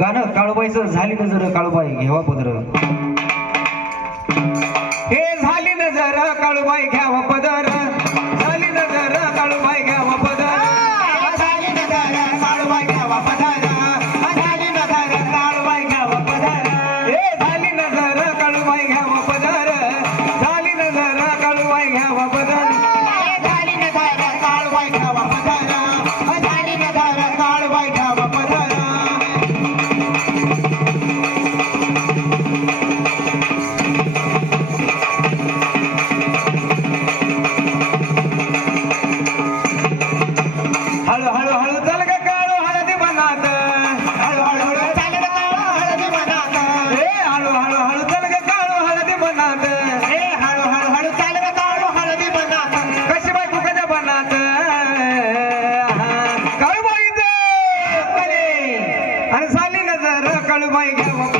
गाणं काळूबाईचं झाली नजर काळूबाई घ्यावा पदर. हे झाली नजर काळूबाई घ्यावा पदर. घ्यावा पदर. झाली नजर काळूबाई घ्यावा झाली हे झाली काळूबाई झाली नजर काळूबाई घ्यावा पदर.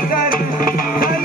Rogério.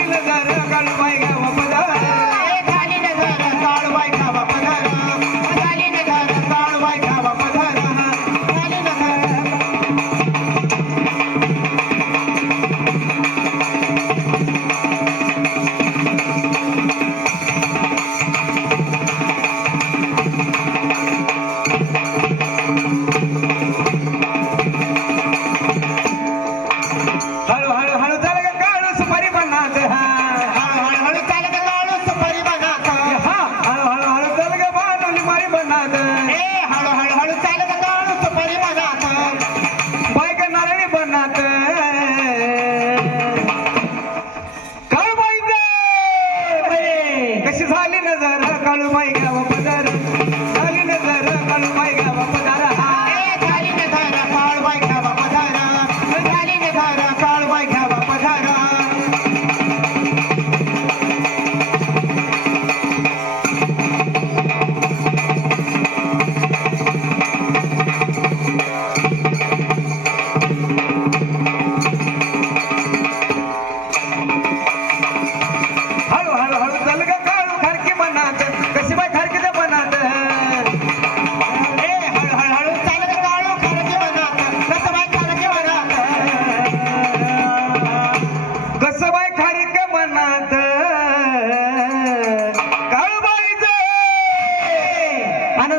बनात कशी बाय खारकी ते बनात हळूहळू चालत काळू खारकी बनात कसं बाय खारकी बनात. कसं बाय खारीक बनात. काळूबाईच! आणि